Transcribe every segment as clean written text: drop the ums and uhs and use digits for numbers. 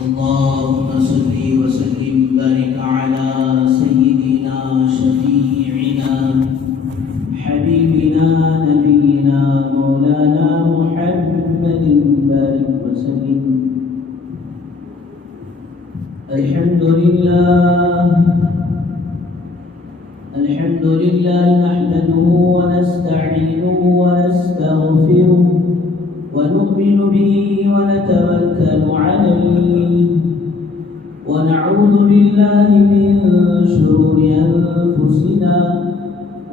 اللهم صل وسلم وبارك على سيدنا شفيعنا حبيبنا نبينا مولانا محمد بارك وسلم. الحمد لله نحمده ونستعينه ونستغفره ونؤمن به ونتوكل عليه ونعوذ بالله من شرور أنفسنا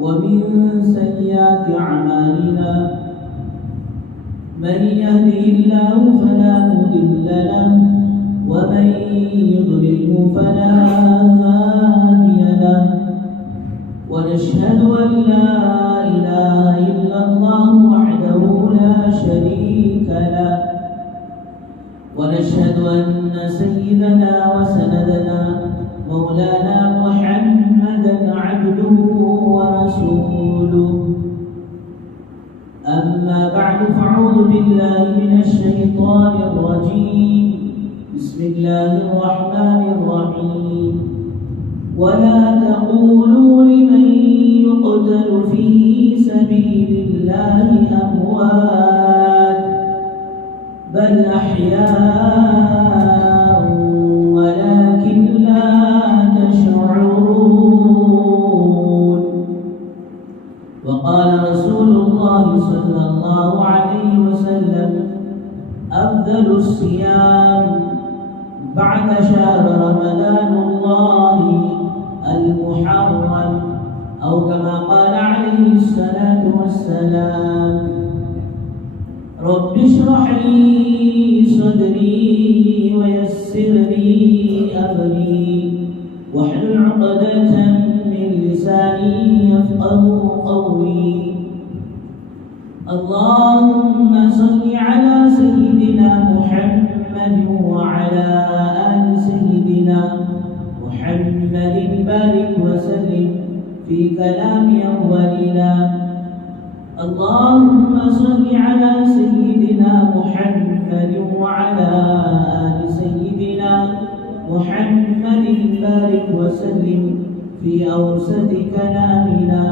ومن سيئات أعمالنا. من يهده الله فلا مضل له ومن يضلله فلا هادي له. ونشهد أن لا إله إلا الله وحده لا شريك له. ونشهد أن سيدنا وسندنا مولانا محمدا عبده ورسوله. أما بعد فأعوذ بالله من الشيطان الرجيم. بسم الله الرحمن الرحيم. ولا تقولوا لمن يقتل في سبيل الله أموات بل أحياء ولكن لا تشعرون. وقال رسول الله صلى الله عليه وسلم أفضل الصيام بعد شهر رمضان الله المحرم أو كما قال عليه الصلاة والسلام. رب اشرح لي صدري ويسر لي أمري واحلل عقدة من لساني يفقه قولي. اللهم صل على سيدنا محمد وعلى آل سيدنا محمد بارك وسلم في كلام أولنا. اللهم صل على سيدنا محمد وعلى آل سيدنا محمد بارك وسلم في أوسط كلامنا.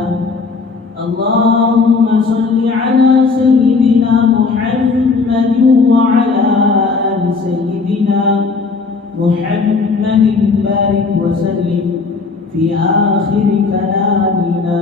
اللهم صل على سيدنا محمد وعلى آل سيدنا محمد بارك وسلم في آخر كلامنا.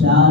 4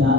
4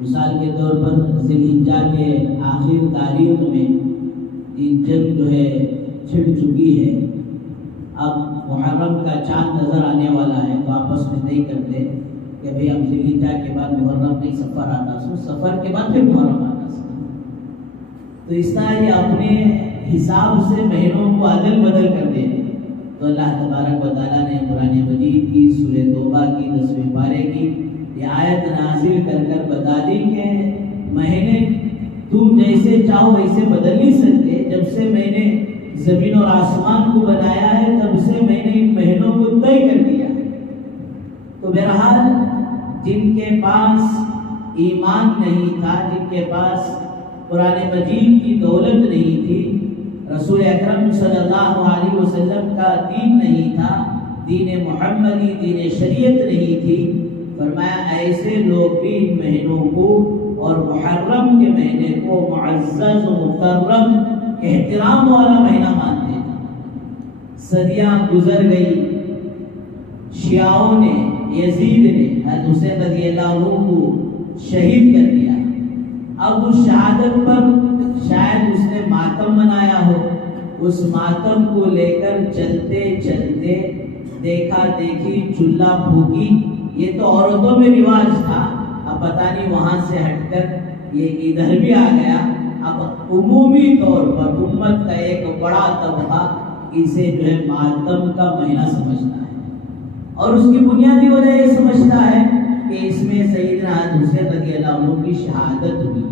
مثال کے طور پر ذی الحجہ کے آخر تاریخ میں جنگ جو ہے چھڑ چکی ہے، اب محرم کا چاند نظر آنے والا ہے، تو آپس میں طے کرتے کہ بھئی اب ذی الحجہ کے بعد محرم نہیں، سفر آتا سو، سفر کے بعد پھر محرم آتا سو۔ تو اس طرح یہ اپنے حساب سے مہینوں کو عدل بدل کر دے۔ تو اللہ تبارک و تعالیٰ نے قرآن مجید کی سورہ توبہ کی 10ویں پارے کی یہ آیت نازل کر کر بتا دی کہ مہینے تم جیسے چاہو ویسے بدل نہیں سکتے۔ جب سے میں نے زمین اور آسمان کو بنایا ہے تب سے میں نے ان مہینوں کو طے کر دیا ہے۔ تو بہرحال جن کے پاس ایمان نہیں تھا، جن کے پاس قرآن مجید کی دولت نہیں تھی، رسول اکرم صلی اللہ علیہ وسلم کا دین نہیں تھا، دین محمدی، دین شریعت نہیں تھی، فرمایا ایسے لوگ بھی ان مہینوں کو اور محرم کے مہینے کو معزز و مکرم احترام والا مہینہ مانتے ہیں۔ صدیاں گزر گئی، شیعوں نے، یزید نے حضرت حسین رضی اللہ عنہ کو شہید کر دیا۔ اب اس شہادت پر شاید اس نے ماتم منایا ہو، اس ماتم کو لے کر چلتے چلتے دیکھا دیکھی چولہا پھونکی، یہ تو عورتوں میں رواج تھا، اب پتہ نہیں وہاں سے ہٹ کر یہ ادھر بھی آ گیا۔ اب عمومی طور پر امت کا ایک بڑا طبقہ اسے جو ہے ماتم کا مہینہ سمجھتا ہے، اور اس کی بنیادی وجہ یہ سمجھتا ہے کہ اس میں سیدنا حسین رضی اللہ عنہ کی شہادت ہوئی۔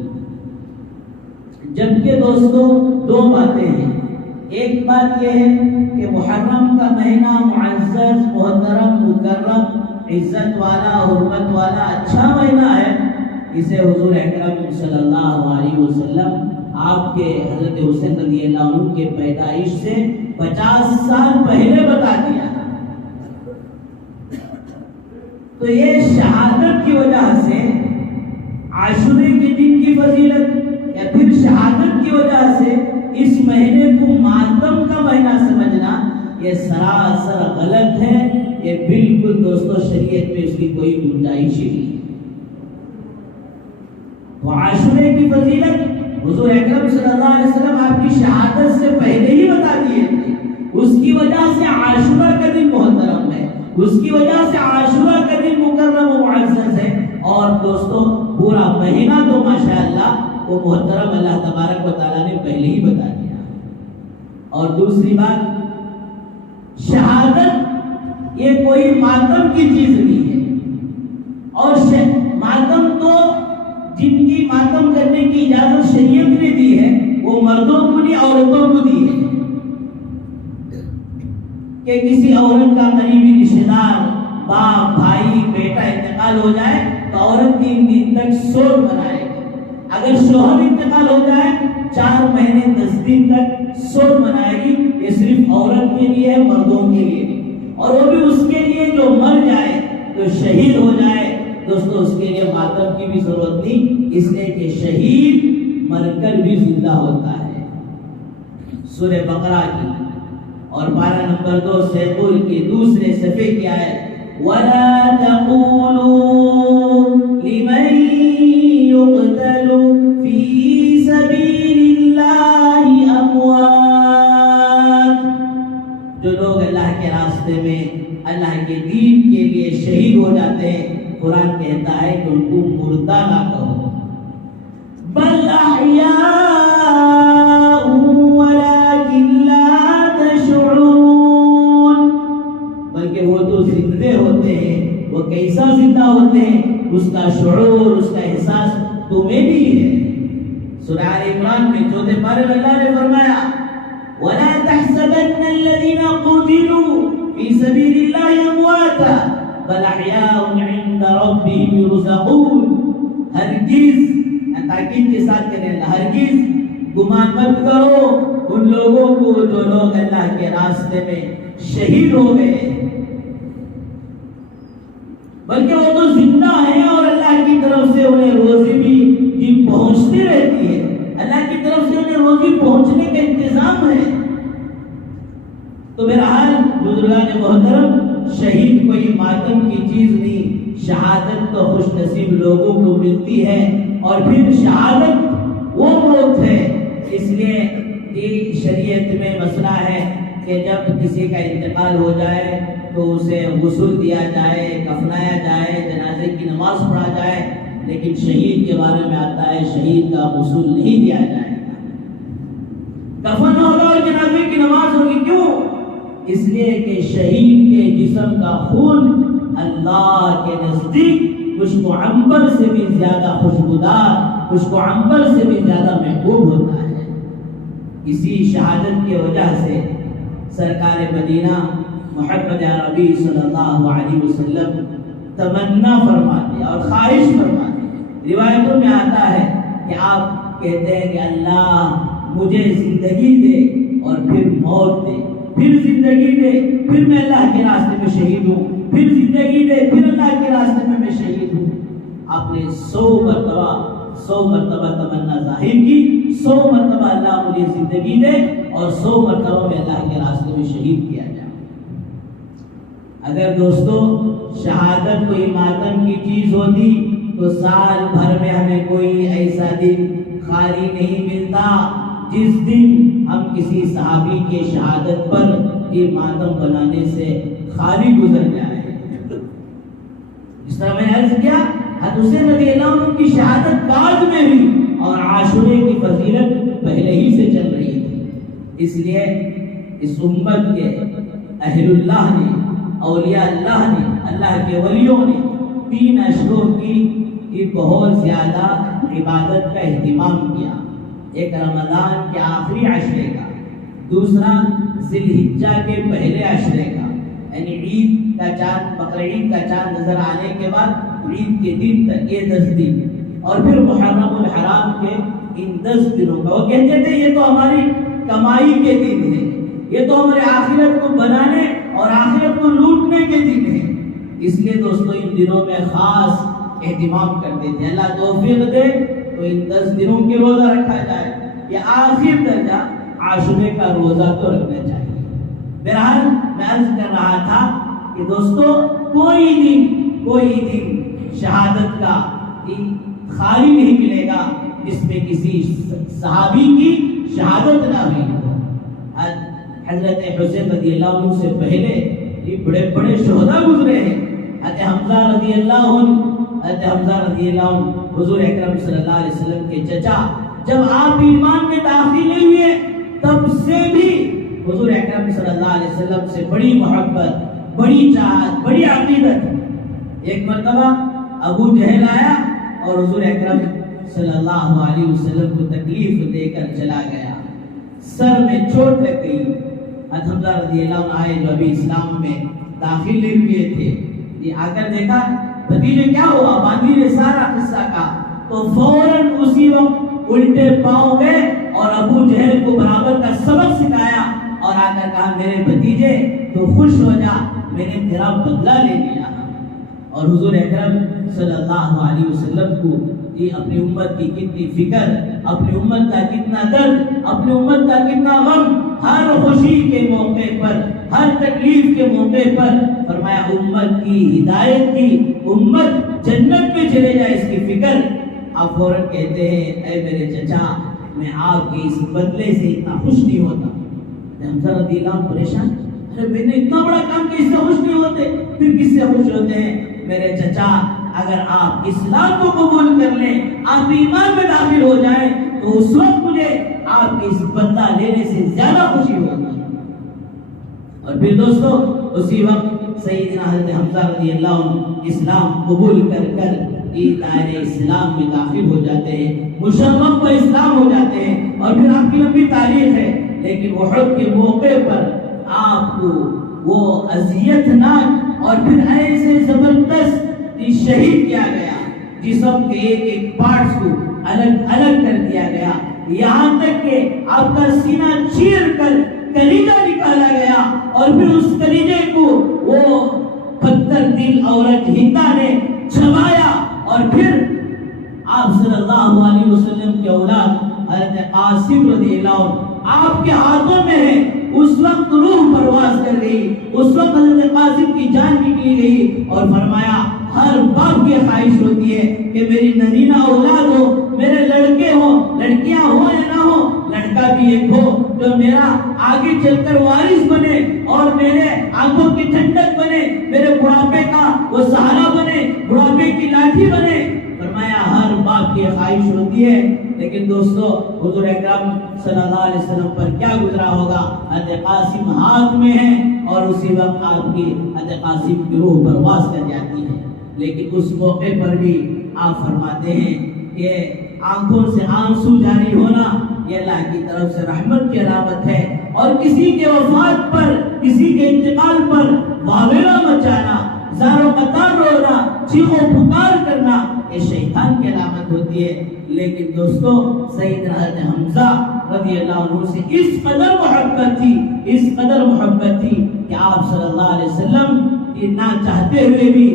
جبکہ دوستو دو باتیں ہیں، ایک بات یہ ہے کہ محرم کا مہینہ معزز، محترم، مکرم، عزت والا، حرمت والا اچھا مہینہ ہے۔ اسے حضور اکرم صلی اللہ علیہ وسلم آپ کے حضرت حسین رضی اللہ عنہ کے پیدائش سے 50 سال پہلے بتا دیا۔ تو یہ شہادت کی وجہ سے عاشورے کے دن کی فضیلت یا پھر شہادت کی وجہ سے اس مہینے کو ماتم کا مہینہ سمجھنا یہ سراسر غلط ہے، یہ بالکل دوستو شریعت میں اس کی کوئی گنجائش ہی نہیں ہے۔ تو عاشورے کی فضیلت حضور اکرم صلی اللہ علیہ وسلم آپ کی شہادت سے پہلے ہی بتا دیے تھے، اس کی وجہ سے عاشورہ کا دن محترم ہے، اس کی وجہ سے عاشورہ کا دن مکرم و معزز ہے، اور دوستو پورا مہینہ تو ماشاءاللہ وہ محترم اللہ تبارک و تعالیٰ نے پہلے ہی بتا دیا۔ اور دوسری بات، شہادت یہ کوئی ماتم کی چیز نہیں ہے، اور ماتم تو جن کی ماتم کرنے کی اجازت شریعت نے دی ہے وہ مردوں کو نہیں، عورتوں کو دی ہے۔ کہ کسی عورت کا قریبی رشتہ دار، باپ، بھائی، بیٹا انتقال ہو جائے تو عورت 3 دن تک سوگ منائے گی۔ اگر شوہر انتقال ہو جائے 4 مہینے 10 دن تک سوگ منائے گی۔ یہ صرف عورت کے لیے ہے، مردوں کے لیے نہیں، اور وہ بھی اس کے لیے جو مر جائے، جو شہید ہو جائے، دوستو اس کے لیے ماتم کی بھی ضرورت نہیں، اس لیے کہ شہید مر کر بھی زندہ ہوتا ہے۔ سورہ بقرہ کی اور پارہ نمبر 2 سیقول کے دوسرے صفحے کی آیت، وَلَا تَقُولُوا لِمَن يُقْتَلُ فِي سَبِيلِ اللَّهِ أَمْوَاتٌ، جو لوگ اللہ کے راستے میں اللہ کے دین کے لیے شہید ہو جاتے ہیں، قرآن کہتا ہے کہ ان کو مردہ نہ کہو، بل احیاء ولکن لا تشعرون، بلکہ وہ تو زندے ہوتے ہیں، وہ کیسا زندہ ہوتے ہیں اس کا شعور، اس کا احساس تمہیں نہیں ہے۔ سورہ آل عمران میں 4 پارے میں اللہ نے فرمایا، وَلَا تَحْسَبَنَّ الَّذِينَ قُتِلُوا فِي سَبِيلِ اللَّهِ أَمْوَاتًا بَلْ أَحْيَاءٌ عِندَ رَبِّهِمْ يُرْزَقُونَ، ہرگز، تاکید کے ساتھ کہنے اللہ، ہرگز گمان مت کرو ان لوگوں کو جو لوگ اللہ کے راستے میں شہید ہو گئے، بلکہ وہ تو زندہ ہیں اور اللہ کی طرف سے انہیں روزی بھی پہنچتی رہتی ہے، اللہ کی طرف سے انہیں روزی پہنچنے کا انتظام ہے۔ تو بہرحال بزرگان محترم، شہید کوئی ماتم کی چیز نہیں، شہادت تو خوش نصیب لوگوں کو ملتی ہے، اور پھر شہادت وہ موت ہے۔ اس لیے شریعت میں مسئلہ ہے کہ جب کسی کا انتقال ہو جائے تو اسے غسل دیا جائے، کفنایا جائے، جنازے کی نماز پڑھا جائے، لیکن شہید کے بارے میں آتا ہے شہید کا غسل نہیں دیا جائے گا، کفن ہوگا اور جنازے کی نماز ہوگی۔ کیوں؟ اس لیے کہ شہید کے جسم کا خون اللہ کے نزدیک خوشبو عنبر سے بھی زیادہ خوشبودار، خوشبو عنبر سے بھی زیادہ محبوب ہوتا ہے۔ اسی شہادت کی وجہ سے سرکار مدینہ محمد عربی صلی اللہ علیہ وسلم تمنا فرماتے اور خواہش فرماتے۔ روایتوں میں آتا ہے کہ آپ کہتے ہیں کہ اللہ مجھے زندگی دے اور پھر موت دے، پھر زندگی دے پھر میں اللہ کے راستے میں شہید ہوں، پھر زندگی دے پھر اللہ کے راستے میں شہید ہوں۔ آپ نے 100 مرتبہ تمنا ظاہر کی، 100 مرتبہ اللہ مجھے زندگی دے اور 100 مرتبہ میں اللہ کے راستے میں شہید کیا جائے۔ اگر دوستو شہادت کوئی ماتم کی چیز ہوتی تو سال بھر میں ہمیں کوئی ایسا دن خالی نہیں ملتا جس دن ہم کسی صحابی کے شہادت پر یہ ماتم بنانے سے خالی گزر جائے۔ اس طرح میں عرض کیا حضرت حسین رضی اللہ عنہ کی شہادت بعد میں ہوئی اور عاشورے کی فضیلت پہلے ہی سے چل رہی تھی۔ اس لیے اس امت کے اہل اللہ نے، اولیاء اللہ نے، اللہ کے ولیوں نے 3 اشروں کی بہت زیادہ عبادت کا اہتمام کیا۔ ایک رمضان کے آخری عشرے کا، دوسرا ذی الحجہ کے پہلے عشرے کا، یعنی عید کا چاند، بقر عید کا چاند نظر آنے کے بعد عید کے دن تک، یہ 10 دن، اور پھر محرم الحرام کے ان 10 دنوں کا۔ وہ کہتے تھے یہ تو ہماری کمائی کے دن ہے، یہ تو ہمارے آخرت کو بنانے اور آخرت کو لوٹنے کے دن ہے۔ اس لیے دوستو ان دنوں میں خاص اہتمام کرتے تھے۔ اللہ توفیق دے تو ان 10 دنوں کے روزہ رکھا جائے، یہ آخر درجہ عاشورے کا روزہ تو رکھنا چاہیے۔ بہرحال میں عرض کر رہا تھا کہ دوستو کوئی دن شہادت کا خالی نہیں ملے گا جس میں کسی صحابی کی شہادت نہ ہوئی۔ حضرت حسین رضی اللہ عنہ سے پہلے یہ بڑے بڑے شہداء گزرے ہیں۔ حضرت حمزہ رضی اللہ عنہ حضور اکرم صلی اللہ علیہ وسلم کے چچا، جب آپ ایمان میں داخل نہیں ہوئے تب سے بھی حضور اکرم صلی اللہ علیہ وسلم سے بڑی محبت، بڑی چاہت، بڑی عقیدت۔ ایک مرتبہ ابو جہل آیا اور حضور اکرم صلی اللہ علیہ وسلم کو تکلیف دے کر چلا گیا، سر میں چوٹ لگ گئی۔ حضرت حمزہ رضی اللہ عنہ آئے جو ابھی اسلام میں داخل نہیں ہوئے تھے، یہ آ کر دیکھا بھتیجے کیا ہوا، باندھی نے سارا قصہ کہا تو فوراً اسی وقت الٹے پاؤں گئے اور ابو جہل کو برابر کا سبق سکھایا اور آ کر کہا میرے بھتیجے تو خوش ہو جا، میں نے تیرا بدلہ لے لیا۔ اور حضور اکرم صلی اللہ علیہ وسلم کو یہ اپنی امت کی کتنی فکر، اپنی امت کا کتنا درد، اپنی امت کا کتنا غم، ہر خوشی کے موقع پر، ہر تکلیف کے موقع پر فرمایا امت کی ہدایت کی، امت جنت میں چلے جائے اس کی فکر۔ آپ فوراً کہتے ہیں اے میرے چچا میں آپ کے اس بدلے سے اتنا خوش نہیں ہوتا۔ حمزہ رضی اللہ عنہ پریشان، ارے میں نے اتنا بڑا کام کیا، اس سے خوش نہیں ہوتے، پھر کس سے خوش ہوتے ہیں؟ میرے چچا اگر آپ اسلام کو قبول کر لیں، آپ ایمان میں داخل ہو جائیں تو اس وقت مجھے آپ کے اس بدلہ لینے سے زیادہ خوشی ہوگی۔ اور پھر دوستو اسی وقت سیدنا حضرت حمزہ رضی اللہ عنہ اسلام قبول کر دائرہ اسلام میں داخل ہو جاتے ہیں، مشرف پر اسلام ہو جاتے ہیں، اور پھر آپ کی لمبی تاریخ ہے۔ لیکن احد کے موقع پر آپ کو وہ اذیتناک اور پھر ایسے زبردست شہید کیا گیا، جسم کے ایک ایک پارٹس کو الگ الگ کر دیا گیا، یہاں تک کہ آپ کا سینہ چیر کر کلیجہ نکالا گیا، اور پھر اس کلیجے کو وہ پتھر دل عورت ہندا نے چھپایا، اور پھر آپ صلی اللہ علیہ وسلم کے اولاد حضرت قاسم رضی اللہ عنہ آپ کے ہاتھوں میں ہے۔ اس وقت روح پرواز کر گئی، اس وقت حضرت قاسم کی جان نکلی گئی، اور فرمایا ہر باپ کی خواہش ہوتی ہے کہ میری نرینہ اولاد ہو، میرے لڑکے ہوں، لڑکیاں ہوں یا نہ ہو، لڑکا بھی ایک ہو جو میرا آگے چل کر وارث بنے اور میرے آنکھوں کی ٹھنڈک بنے، میرے بڑھاپے کا وہ سہارا بنے، بڑھاپے کی لاٹھی بنے۔ فرمایا ہر باپ کی خواہش ہوتی ہے، لیکن دوستو حضور اکرم صلی اللہ علیہ وسلم پر کیا گزرا ہوگا؟ حضرت قاسم ہاتھ میں ہے اور اسی وقت آپ کی حضرت قاسم کی روح پرواز کر جاتی ہے، لیکن اس موقع پر بھی آپ فرماتے ہیں کہ آنکھوں سے آنسو جاری ہونا یہ اللہ کی طرف سے رحمت کی علامت ہے، اور کسی کے وفات پر، کسی کے انتقال پر واویلا مچانا، زار و قطار رونا، چیخ و پکار کرنا یہ شیطان کی علامت ہوتی ہے۔ لیکن دوستو سیدنا حضرت حمزہ رضی اللہ عنہ سے اس قدر محبت تھی، اس قدر محبت تھی کہ آپ صلی اللہ علیہ وسلم نہ چاہتے ہوئے بھی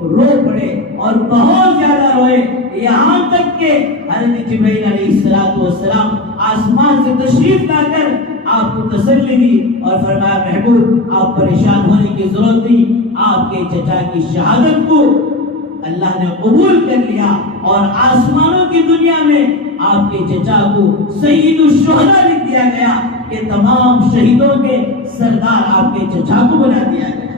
رو پڑے اور بہت زیادہ روئے، یہاں تک کہ حضرت جبرائیل علیہ السلام آسمان سے تشریف لا کر آپ کو تسلی دی اور فرمایا محبوب آپ پریشان ہونے کی ضرورت نہیں، آپ کے چچا کی شہادت کو اللہ نے قبول کر لیا اور آسمانوں کی دنیا میں آپ کے چچا کو سید الشہداء لکھ دیا گیا کہ تمام شہیدوں کے سردار آپ کے چچا کو بنا دیا گیا۔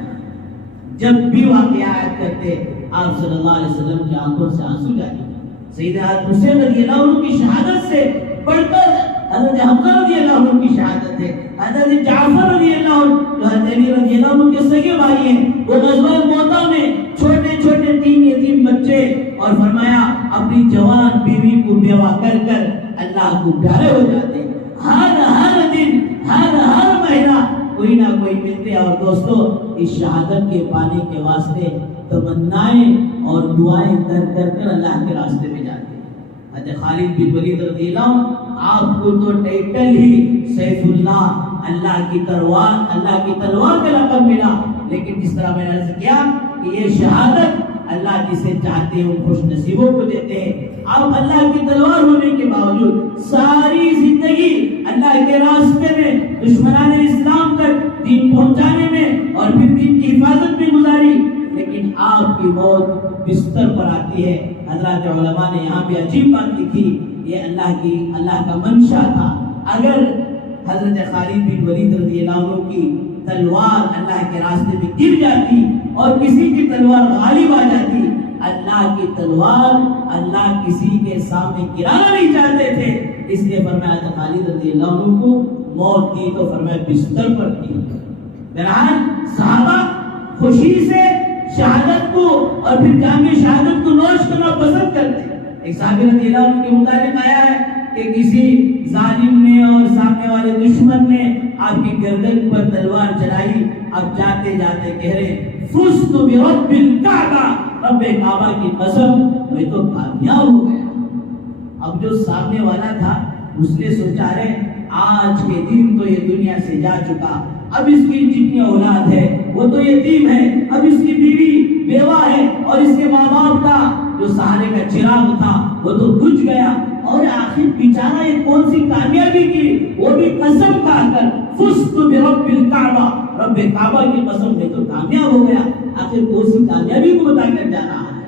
جب بھی واقعات کرتے آپ صلی اللہ علیہ وسلم کی آنکھوں سے آنسو جاری، سیدنا حسین رضی اللہ عنہ کی شہادت سے بڑھ کر حضرت حمزہ رضی اللہ عنہ کی شہادت ہے، حضرت جعفر رضی اللہ عنہ جو حضرت علی رضی اللہ عنہ کے سگے بھائی ہیں، وہ غزوہ موطا میں چھوٹے چھوٹے 3 یتیم بچے، اور فرمایا اپنی جوان بیوی کو بیوہ کر کر اللہ کو پیارے ہو جاتے، ہر دن ہر مہینہ کوئی نہ کوئی ملتے، اور دوستو اس شہادت کے پانے کے واسطے تمنائیں اور دعائیں کر اللہ کے راستے میں جاتے۔ حضرت خالد بن ولید رضی اللہ عنہ آپ کو تو ٹائٹل ہی سیف اللہ، اللہ کی تلوار کا لقب ملا، لیکن جس طرح میں نے عرض کیا کہ یہ شہادت اللہ جسے چاہتے ہیں ان خوش نصیبوں کو دیتے ہیں۔ آپ اللہ کی تلوار ہونے کے باوجود ساری زندگی اللہ کے راستے میں دشمنان اسلام تک دین پہنچانے میں اور پھر دین کی حفاظت میں گزاری، لیکن آپ کی موت بستر پر آتی ہے۔ حضرات علماء نے یہاں بھی عجیب بات لکھی، یہ اللہ کا منشا تھا۔ اگر حضرت خالد بن ولید رضی اللہ عنہ کی تلوار اللہ کے راستے میں گر جاتی اور کسی کی تلوار غالب آ جاتی، اللہ کی تلوار اللہ کسی کے سامنے گرانا نہیں چاہتے تھے، اس لیے فرمایا حضرت خالد رضی اللہ عنہ کو موت دی تو فرمایا بستر پر دی۔ بہرحال صحابہ خوشی سے شہادت کو اور پھر جام شہادت کو نوش کرنا پسند کرتے۔ ایک صحابی رضی اللہ عنہ کے متعلق آیا ہے کہ کسی ظالم نے اور سامنے والے دشمن نے آپ کی گردن پر تلوار چلائی، اب جاتے جاتے کہہ رہے فزت برب الکعبہ، رب کعبہ کی قسم میں تو کامیاب ہو گیا۔ اب جو سامنے والا تھا اس نے سوچا رہے آج کے دن تو یہ دنیا سے جا چکا، اب اس کی جتنی اولاد ہے وہ تو یتیم ہے، اب اس کی بیوی بیوہ ہے، اور اس کے ماں باپ کا جو سہارے کا چراغ تھا وہ تو بجھ گیا، اور آخر بیچارہ یہ کون سی کامیابی کی، وہ بھی قسم کھا کر فزت برب الکعبہ، رب کعبہ کی قسم میں تو کامیاب ہو گیا۔ آخر کون سی کامیابی کو بتا کر جا رہا ہے۔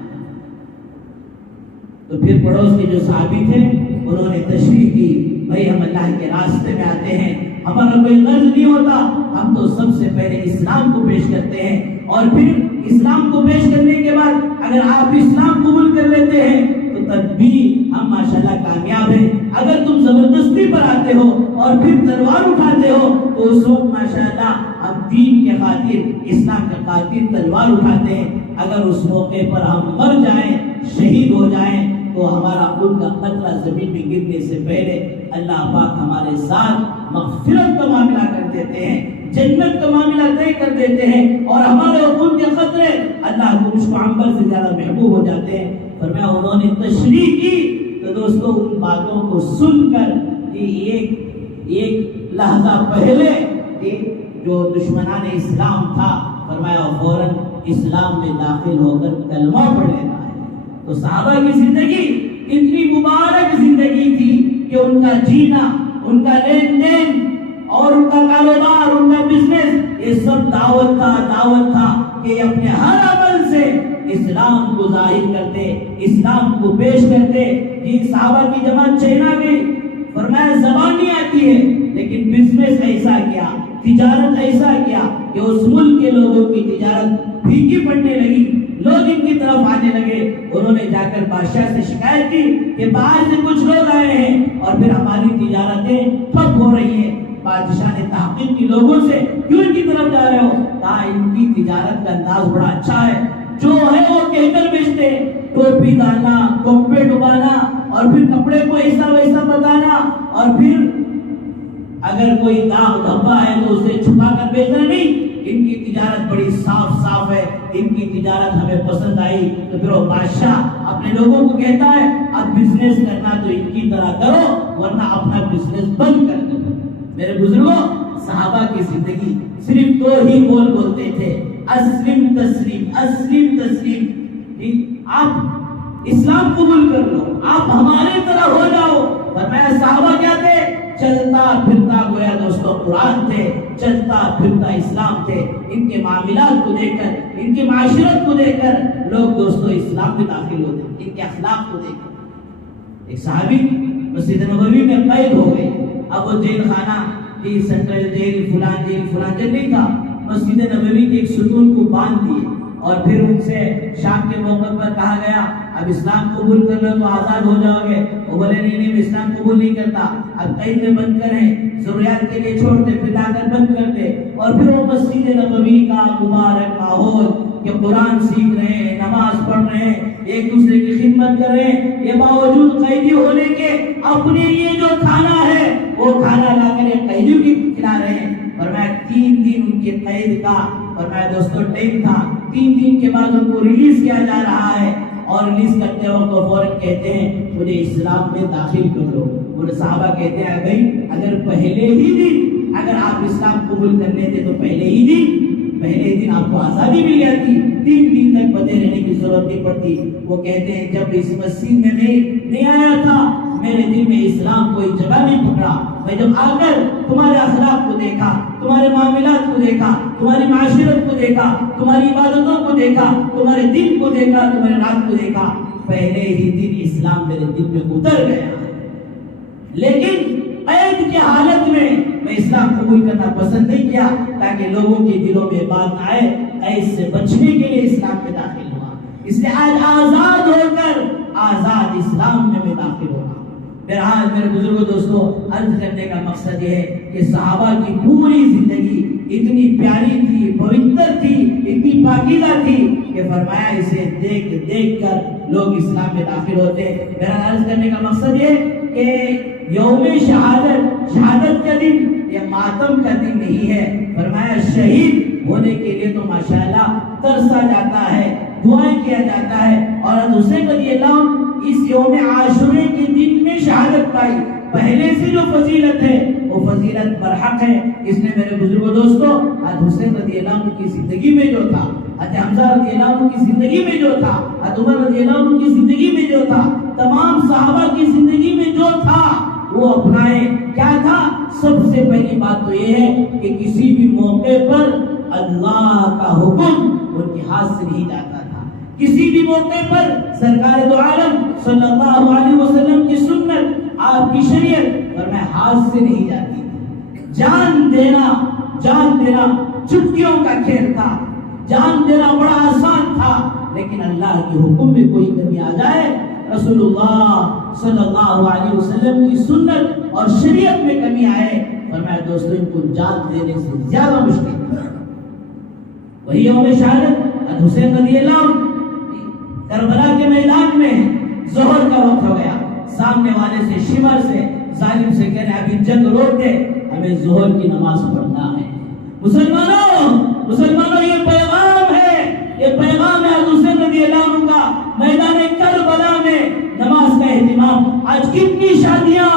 تو پھر پڑوس کے جو صحابی تھے انہوں نے تشریح کی، بھائی ہم اللہ کے راستے میں آتے ہیں، ہمارا کوئی غرض نہیں ہوتا، ہم تو سب سے پہلے اسلام کو پیش کرتے ہیں، اور پھر اسلام کو پیش کرنے کے بعد اگر آپ اسلام قبول کر لیتے ہیں تو تب بھی ہم ماشاءاللہ کامیاب ہیں۔ اگر تم زبردستی پر آتے ہو اور پھر تلوار اٹھاتے ہو تو اس وقت ماشاءاللہ ہم دین کے خاطر، اسلام کے خاطر تلوار اٹھاتے ہیں۔ اگر اس موقع پر ہم مر جائیں، شہید ہو جائیں، تو ہمارا خون کا قطرہ زمین میں گرنے سے پہلے اللہ پاک ہمارے ساتھ مغفرت کا معاملہ کر دیتے ہیں، جنت کا معاملہ طے کر دیتے ہیں، اور ہمارے خون کے قطرے اللہ کو مشک عنبر سے زیادہ محبوب ہو جاتے ہیں۔ فرمایا انہوں نے تشریح کی تو دوستو ان باتوں کو سن کر کہ ایک لحظہ پہلے جو دشمنان اسلام تھا فرمایا فوراً اسلام میں داخل ہو کر کلمہ پڑھ لیتا ہے۔ تو صحابہ کی زندگی اتنی مبارک زندگی تھی کہ ان کا جینا، ان کا لین دین اور ان کا کاروبار، ان کا بزنس، یہ سب دعوت تھا کہ اپنے ہر عمل سے اسلام کو ظاہر کرتے، اسلام کو پیش کرتے. یہ صحابہ کی زبان چہنا گئی، فرمایا زبان نہیں آتی ہے لیکن بزنس ایسا کیا، تجارت ایسا کیا کہ اس ملک کے لوگوں کی تجارت پھیکی پڑنے لگی، لوگ ان کی طرف آنے لگے. انہوں نے جا کر بادشاہ سے شکایت کی کہ باہر سے کچھ لوگ آئے ہیں اور پھر ہماری تجارتیں ٹھپ ہو رہی ہیں. بادشاہ نے تحقیق کی لوگوں سے، کیوں ان کی طرف جا رہے ہو؟ کہا ان کی تجارت کا انداز بڑا اچھا ہے، جو ہے وہ کہہ کر بیچتے، ٹوپی ڈالنا، کپڑے ڈبانا اور پھر کپڑے کو ایسا ویسا بتانا، اور پھر اگر کوئی داغ دھبا ہے تو اسے چھپا کر بیچنا نہیں. ان کی تجارت بڑی صاف ہے، ان کی تجارت ہمیں پسند آئی. تو پھر وہ بادشاہ اپنے لوگوں کو کہتا ہے اب بزنس کرنا تو ان کی طرح کرو ورنہ اپنا بزنس بند کر دو. میرے بزرگوں، صحابہ کی زندگی صرف دو ہی بول بولتے تھے، اسلم تسلیم، اسلم تسلیم. آپ اسلام قبول کر لو، آپ ہمارے طرح ہو جاؤ. فرمایا صحابہ کیا تھے؟ چلتا پھرتا گویا دوستو قرآن تھے، چلتا پھرتا اسلام تھے. ان کے معاملات کو دیکھ کر، ان کی معاشرت کو دیکھ کر لوگ دوستو اسلام میں داخل ہوتے. ان کے اخلاق کو دیکھ کر ایک صحابی مسجد نبوی میں قید ہو گئے. اب وہ جیل خانہ کی سینٹرل جیل فلان جیل نہیں تھا، مسجد نبوی کے ایک ستون کو باندھ دیے اور پھر ان سے شام کے موقع پر کہا گیا اب اسلام قبول کر لو تو آزاد ہو جاؤ گے. وہ بولے نہیں میں اسلام قبول نہیں کرتا، اب قید میں بند کریں، ضروریات کے لیے چھوڑتے پھر لا کر بند کرتے. اور پھر وہ مسجد نبوی کا مبارک ماحول کہ قرآن سیکھ رہے ہیں، نماز پڑھ رہے ہیں، ایک دوسرے کی خدمت کر رہے ہیں، یہ باوجود قیدی ہونے کے اپنے لیے جو کھانا ہے وہ کھانا لا کر قیدیوں کی کھلا رہے ہیں. فرمایا 3 دن ان کے قید کا فرمایا دوستو ٹائم تھا. 3 دن کے بعد ان کو ریلیز کیا جا رہا ہے اور ریلیز کرتے وقت وہ فوراً کہتے ہیں مجھے اسلام میں داخل کر لو. وہ صحابہ کہتے ہیں بھائی اگر پہلے ہی دن اگر آپ اسلام قبول کر لیتے تو پہلے ہی دن آپ کو آزادی مل جاتی، 3 دن تک بندے رہنے کی ضرورت نہیں پڑتی. وہ کہتے ہیں جب اس مسجد میں نہیں آیا تھا میرے دل میں اسلام کوئی جگہ نہیں پکڑا. میں جب آ کر تمہارے اخلاق کو دیکھا، تمہارے معاملات کو دیکھا، تمہاری معاشرت کو دیکھا، تمہاری عبادتوں کو دیکھا، تمہارے دن کو دیکھا، تمہارے رات کو دیکھا، پہلے ہی دن اسلام میرے دل میں اتر گیا. لیکن قید کی حالت میں اسلام قبول کرنا پسند نہیں کیا تاکہ لوگوں کے دلوں میں بات نہ آئے. قید سے بچنے کے لیے اسلام میں داخل ہوا، اس لیے آج آزاد ہو کر آزاد اسلام میں داخل ہونا. بہرحال میرے بزرگوں دوستو، عرض کرنے کا مقصد یہ ہے کہ صحابہ کی پوری زندگی اتنی پیاری تھی، پوتر تھی، اتنی پاکیزہ تھی کہ فرمایا اسے دیکھ کر لوگ اسلام میں داخل ہوتے. بہرحال عرض کرنے کا مقصد یہ کہ یوم شہادت کا دن یہ ماتم کا دن نہیں ہے. فرمایا شہید ہونے کے لیے تو ماشاءاللہ ترسا جاتا ہے، دعائیں کیا جاتا ہے. اور حسین رضی اللہ عنہ اس یوم عاشورے کے دن میں شہادت پائی. پہلے سے جو فضیلت ہے وہ فضیلت برحق ہے. اس نے میرے بزرگوں دوستو حسین رضی اللہ عنہ کی زندگی میں جو تھا، حمزہ رضی اللہ عنہ کی زندگی میں جو تھا، عمر رضی اللہ عنہ کی زندگی میں جو تھا، تمام صحابہ کی زندگی میں جو تھا وہ اپنائے. کیا تھا؟ سب سے پہلی بات تو یہ ہے کہ کسی بھی موقع پر اللہ کا حکم ان کے ہاتھ سے نہیں جاتا تھا. کسی بھی موقع پر سرکار دو عالم صلی اللہ علیہ وسلم کی سنت، آپ کی شریعت اور میں ہاتھ سے نہیں جاتی تھی. جان دینا چٹکیوں کا کھیل تھا، جان دینا بڑا آسان تھا. لیکن اللہ کے حکم میں کوئی کمی آ جائے، رسول اللہ صلی اللہ علیہ وسلم کی سنت اور شریعت میں کمی آئے، فرمایا دوستو ان کو جان دینے سے زیادہ مشکل تھا. وہی یوم شہادت حسین رضی اللہ عنہ کربلا کے میدان میں ظہر کا وقت ہو گیا. سامنے والے سے شمر سے ظالم سے کہہ رہے ابھی جنگ روک دے، ہمیں ظہر کی نماز پڑھنا ہے. مسلمانوں یہ پیغام ہے حسین رضی اللہ عنہ کا میدان کربلا میں نماز کا اہتمام. آج کتنی شادیاں،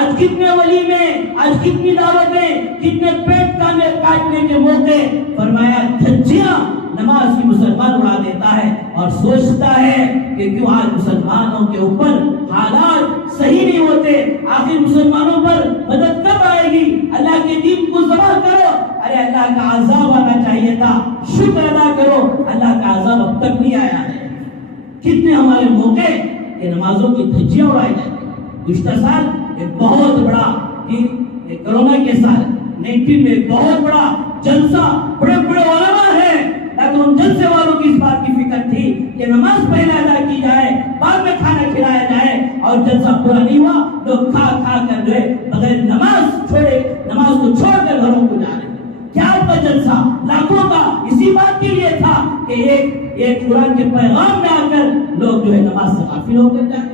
آج کتنے ولیمے، آج کتنی دعوتیں، کتنے پیٹ کاٹنے کے موقع، فرمایا دھجیاں نماز کی مسلمان اڑا دیتا ہے اور سوچتا ہے کہ کیوں آج مسلمانوں کے اوپر حالات صحیح نہیں ہوتے، آخر مسلمانوں پر مدد کب آئے گی؟ اللہ کے دین کو ذبح کرو. ارے اللہ کا عذاب آنا چاہیے تھا، شکر ادا کرو اللہ کا عذاب اب تک نہیں آیا ہے. کتنے ہمارے موقع کہ نمازوں کی دھجیاں اڑائی جاتی ہیں. گزشتہ سال ایک بہت بڑا کرونا کے سال 19 میں ایک بہت بڑا جلسہ، بڑے بڑے علماء ہیں، لیکن ان جلسے والوں کی اس بات کی فکر تھی کہ نماز پہلے ادا کی جائے، بعد میں کھانا کھلایا جائے، اور جلسہ پورا نہیں ہوا، لوگ کھا کر جو ہے بغیر نماز کو چھوڑ کر گھروں کو جا رہے ہیں. کیا آپ کا جلسہ لاکھوں کا اسی بات کے لیے تھا کہ ایک قرآن کے پیغام میں آ کر لوگ جو ہے نماز سے غافل ہو کر جائیں.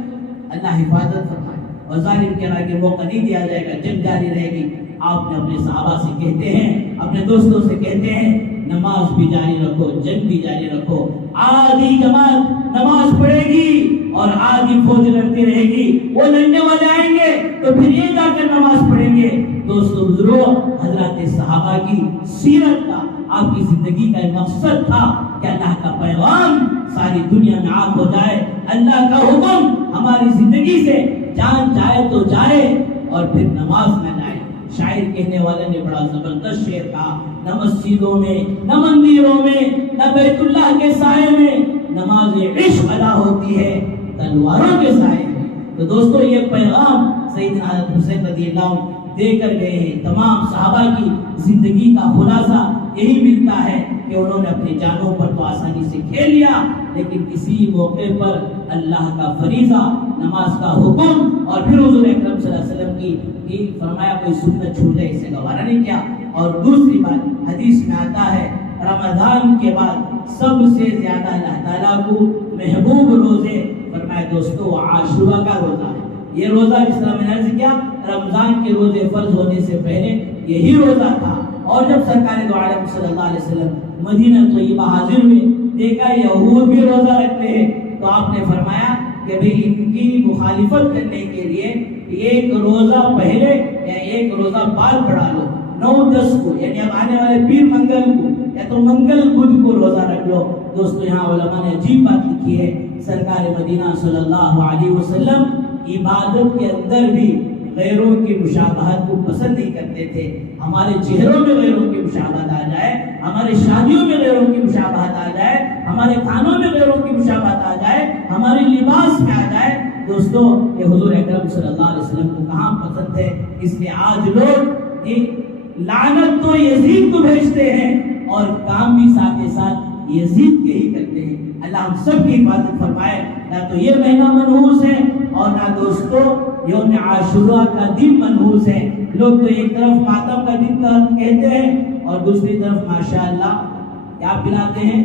اللہ حفاظت فرمائے اور ظالم کے آگے موقع نہیں دیا جائے گا، جنگ جاری رہے گی. آپ نے اپنے صحابہ سے کہتے ہیں، اپنے دوستوں سے کہتے ہیں، نماز بھی جاری رکھو، جنگ بھی جاری رکھو. آدھی جماعت نماز پڑھے گی اور آدھی فوج لڑتی رہے گی. وہ لڑنے والے آئیں گے تو پھر یہ جا کر نماز پڑھیں گے. دوستو بزرگو، حضرات صحابہ کی سیرت کا، آپ کی زندگی کا ایک مقصد تھا کہ اللہ کا پیغام ساری دنیا میں عام ہو جائے، اللہ کا حکم ہماری زندگی سے جان جائے تو جائے اور پھر نماز نہ جائے. شاعر کہنے والے نے بڑا زبردست شعر کہا، نہ مسجدوں میں، نہ مندروں میں، نہ بیت اللہ کے سائے میں نماز عشق ادا ہوتی ہے، تلواروں کے سائے میں. تو دوستو، یہ پیغام سیدنا حضرت حسین رضی اللہ عنہ دے کر گئے ہیں. تمام صحابہ کی زندگی کا خلاصہ یہی ملتا ہے کہ انہوں نے اپنی جانوں پر تو آسانی سے کھیل لیا، لیکن کسی موقع پر اللہ کا فریضہ، نماز کا حکم، اور پھر حضور اکرم صلی اللہ علیہ وسلم کی فرمایا کوئی سنت چھوٹ جائے اسے گوارا نہیں کیا. اور دوسری بات، حدیث میں آتا ہے رمضان کے بعد سب سے زیادہ اللہ تعالیٰ کو محبوب روزے، فرمایا دوستو عاشورہ کا روزہ ہے. یہ روزہ جس طرح میں نے عرض کیا، رمضان کے روزے فرض ہونے سے پہلے یہی روزہ تھا. اور جب سرکار دو عالم صلی اللہ علیہ وسلم مدینہ طیبہ حاضر ہوئے، دیکھا یہود بھی روزہ رکھتے ہیں، تو آپ نے فرمایا کہ بھئی ان کی مخالفت کرنے کے لیے ایک روزہ پہلے یا ایک روزہ بعد پڑھا لو، 9-10 کو، یعنی اب آنے والے پیر منگل کو یا تو منگل بدھ کو روزہ رکھ لو. دوستو، یہاں علماء نے عجیب بات لکھی ہے. سرکار مدینہ صلی اللہ علیہ وسلم عبادت کے اندر بھی غیروں کی مشابہت کو پسند نہیں کرتے تھے. ہمارے چہروں میں غیروں کی مشابہت آ جائے، ہمارے شادیوں میں غیروں کی مشابہت آ جائے، ہمارے کھانوں میں غیروں کی مشابہت آ جائے، ہمارے لباس میں آ جائے. دوستو، یہ حضور اکرم صلی اللہ علیہ وسلم کو کہاں پسند ہے. اس لیے آج لوگ لعنت تو یزید کو بھیجتے ہیں اور کام بھی ساتھ یزید کے ہی کرتے ہیں. اللہ ہم سب کی حفاظت فرمائے. نہ تو یہ مہینہ منحوس ہے اور نہ دوستو یوم عاشورہ کا دن منحوس ہے. لوگ تو ایک طرف ماتم کا دن کہتے ہیں اور دوسری طرف ماشاءاللہ کیا پلاتے ہیں،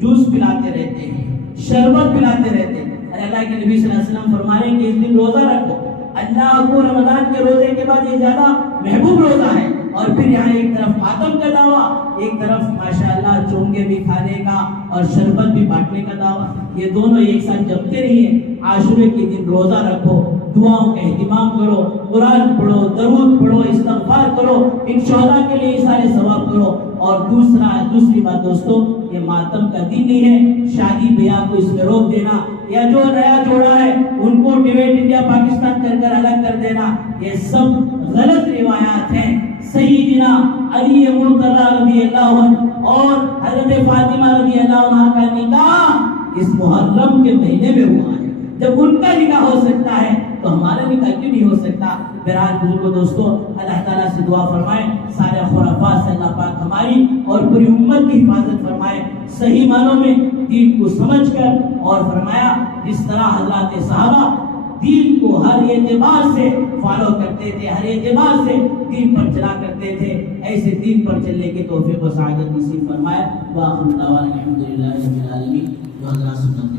جوس پلاتے رہتے ہیں، شربت پلاتے رہتے ہیں. اللہ کے نبی صلی اللہ علیہ وسلم فرما رہے ہیں کہ اس دن روزہ رکھو. اللہ کو رمضان کے روزے کے بعد یہ زیادہ محبوب روزہ ہے. اور پھر یہاں ایک طرف ماتم کا دعویٰ، ایک طرف ماشاءاللہ چونگے بھی کھانے کا اور شربت بھی بانٹنے کا دعویٰ. یہ دونوں ایک ساتھ جمتے نہیں ہیں. عاشورے کے دن روزہ رکھو، دعاؤں کا اہتمام کرو، قرآن پڑھو، درود پڑھو، استغفار کرو، ان شہداء کے لیے سارے ثواب کرو. اور دوسری بات دوستو، یہ ماتم کا دن نہیں ہے. شادی بیاہ کو اس میں روک دینا یا جو نیا جوڑا ہے ان کو ڈیویٹ انڈیا پاکستان کر الگ کر دینا، یہ سب غلط روایات ہیں. سیدنا علی مرتضیٰ رضی اللہ عنہ اور حضرت فاطمہ رضی اللہ عنہ کا نکاح اس محرم کے مہینے میں ہوا ہے. جب ان کا نکاح ہو سکتا ہے تو ہمارا نکاح کیوں نہیں ہو سکتا؟ بہرحال بزرگوں دوستو، اللہ تعالیٰ سے دعا فرمائے سارے خرافات سے اللہ پاک ہماری اور پوری امت کی حفاظت فرمائے. صحیح معنوں میں دین کو سمجھ کر، اور فرمایا جس طرح حضرات صحابہ دین کو ہر اعتبار سے فالو کرتے تھے، ہر اعتبار سے دین پر چلا کرتے تھے، ایسے دین پر چلنے کے توفیق و سعادت نصیب فرمائے. وآخر دعوانا الحمدللہ رب العالمین. جو حضرات سنت